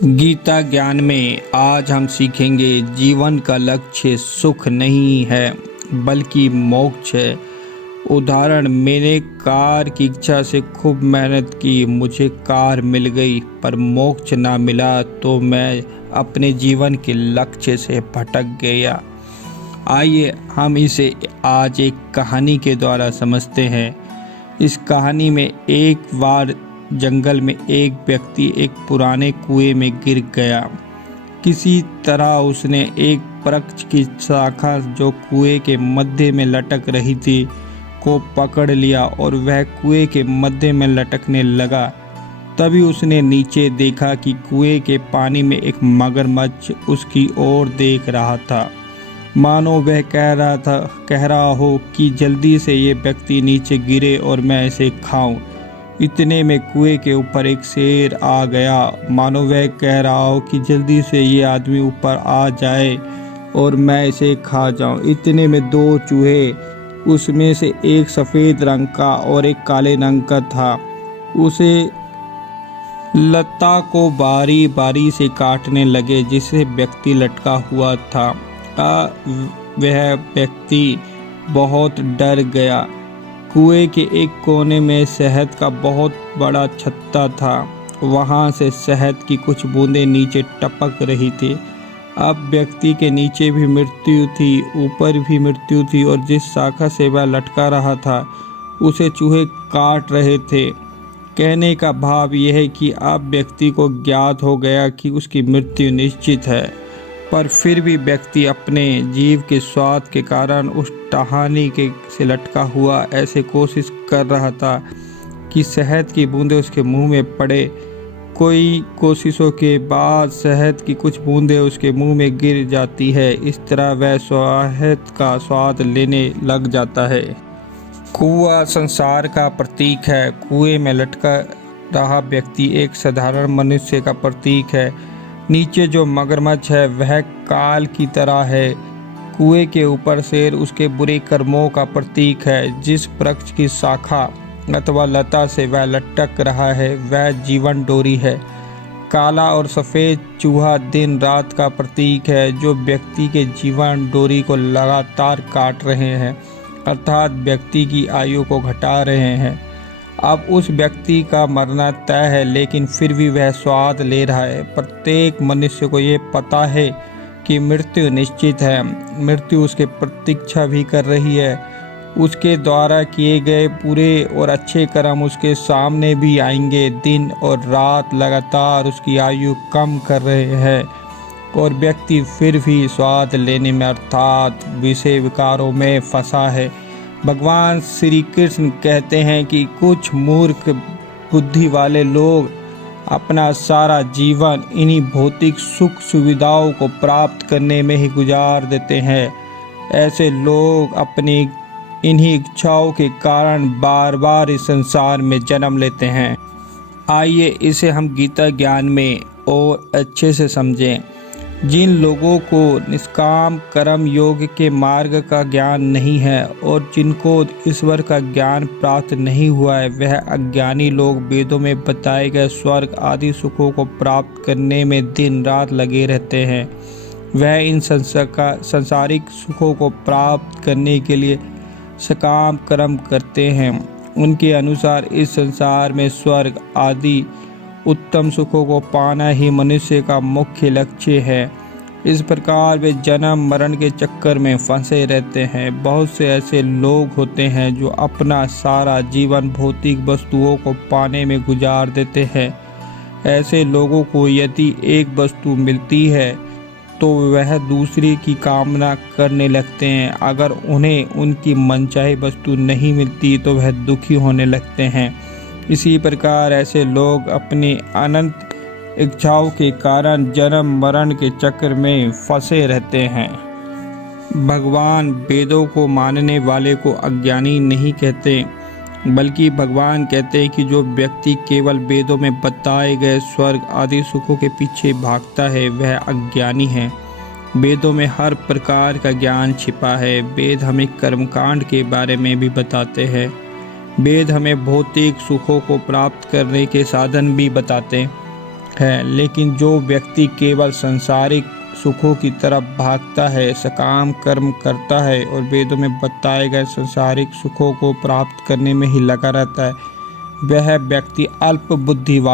गीता ज्ञान में आज हम सीखेंगे जीवन का लक्ष्य सुख नहीं है बल्कि मोक्ष है। उदाहरण, मैंने कार की इच्छा से खूब मेहनत की, मुझे कार मिल गई पर मोक्ष ना मिला तो मैं अपने जीवन के लक्ष्य से भटक गया। आइए हम इसे आज एक कहानी के द्वारा समझते हैं। इस कहानी में एक बार जंगल में एक व्यक्ति एक पुराने कुएं में गिर गया। किसी तरह उसने एक वृक्ष की शाखा जो कुएं के मध्य में लटक रही थी को पकड़ लिया और वह कुएं के मध्य में लटकने लगा। तभी उसने नीचे देखा कि कुएं के पानी में एक मगरमच्छ उसकी ओर देख रहा था, मानो वह कह रहा हो कि जल्दी से ये व्यक्ति नीचे गिरे और मैं इसे खाऊं। इतने में कुएं के ऊपर एक शेर आ गया, मानो वह कह रहा हो कि जल्दी से ये आदमी ऊपर आ जाए और मैं इसे खा जाऊं। इतने में दो चूहे, उसमें से एक सफ़ेद रंग का और एक काले रंग का था, उसे लता को बारी बारी से काटने लगे जिससे व्यक्ति लटका हुआ था। वह व्यक्ति बहुत डर गया। कुएं के एक कोने में शहद का बहुत बड़ा छत्ता था, वहां से शहद की कुछ बूंदें नीचे टपक रही थी। अब व्यक्ति के नीचे भी मृत्यु थी, ऊपर भी मृत्यु थी और जिस शाखा से वह लटका रहा था उसे चूहे काट रहे थे। कहने का भाव यह है कि अब व्यक्ति को ज्ञात हो गया कि उसकी मृत्यु निश्चित है, पर फिर भी व्यक्ति अपने जीव के स्वाद के कारण उस टहनी के से लटका हुआ ऐसे कोशिश कर रहा था कि शहद की बूंदें उसके मुंह में पड़े। कोई कोशिशों के बाद शहद की कुछ बूंदें उसके मुंह में गिर जाती है। इस तरह वह शहद का स्वाद लेने लग जाता है। कुआं संसार का प्रतीक है। कुएं में लटका रहा व्यक्ति एक साधारण मनुष्य का प्रतीक है। नीचे जो मगरमच्छ है वह काल की तरह है। कुएं के ऊपर शेर उसके बुरे कर्मों का प्रतीक है। जिस वृक्ष की शाखा अथवा लता से वह लटक रहा है वह जीवन डोरी है। काला और सफ़ेद चूहा दिन रात का प्रतीक है, जो व्यक्ति के जीवन डोरी को लगातार काट रहे हैं, अर्थात व्यक्ति की आयु को घटा रहे हैं। अब उस व्यक्ति का मरना तय है, लेकिन फिर भी वह स्वाद ले रहा है। प्रत्येक मनुष्य को ये पता है कि मृत्यु निश्चित है। मृत्यु उसके प्रतीक्षा भी कर रही है। उसके द्वारा किए गए बुरे और अच्छे कर्म उसके सामने भी आएंगे। दिन और रात लगातार उसकी आयु कम कर रहे हैं और व्यक्ति फिर भी स्वाद लेने में अर्थात विषय विकारों में फंसा है। भगवान श्री कृष्ण कहते हैं कि कुछ मूर्ख बुद्धि वाले लोग अपना सारा जीवन इन्हीं भौतिक सुख सुविधाओं को प्राप्त करने में ही गुजार देते हैं। ऐसे लोग अपनी इन्हीं इच्छाओं के कारण बार बार इस संसार में जन्म लेते हैं। आइए इसे हम गीता ज्ञान में और अच्छे से समझें। जिन लोगों को निष्काम कर्म योग के मार्ग का ज्ञान नहीं है और जिनको ईश्वर का ज्ञान प्राप्त नहीं हुआ है, वह अज्ञानी लोग वेदों में बताए गए स्वर्ग आदि सुखों को प्राप्त करने में दिन रात लगे रहते हैं। वह इन संसारिक सुखों को प्राप्त करने के लिए सकाम कर्म करते हैं। उनके अनुसार इस संसार में स्वर्ग आदि उत्तम सुखों को पाना ही मनुष्य का मुख्य लक्ष्य है। इस प्रकार वे जन्म मरण के चक्कर में फंसे रहते हैं। बहुत से ऐसे लोग होते हैं जो अपना सारा जीवन भौतिक वस्तुओं को पाने में गुजार देते हैं। ऐसे लोगों को यदि एक वस्तु मिलती है तो वह दूसरी की कामना करने लगते हैं। अगर उन्हें उनकी मनचाही वस्तु नहीं मिलती तो वह दुखी होने लगते हैं। इसी प्रकार ऐसे लोग अपनी अनंत इच्छाओं के कारण जन्म मरण के चक्र में फंसे रहते हैं। भगवान वेदों को मानने वाले को अज्ञानी नहीं कहते, बल्कि भगवान कहते हैं कि जो व्यक्ति केवल वेदों में बताए गए स्वर्ग आदि सुखों के पीछे भागता है वह अज्ञानी है। वेदों में हर प्रकार का ज्ञान छिपा है। वेद हमें कर्मकांड के बारे में भी बताते हैं। वेद हमें भौतिक सुखों को प्राप्त करने के साधन भी बताते हैं। है। लेकिन जो व्यक्ति केवल सांसारिक सुखों की तरफ भागता है, सकाम कर्म करता है और वेदों में बताए गए सांसारिक सुखों को प्राप्त करने में ही लगा रहता है, वह व्यक्ति अल्प बुद्धि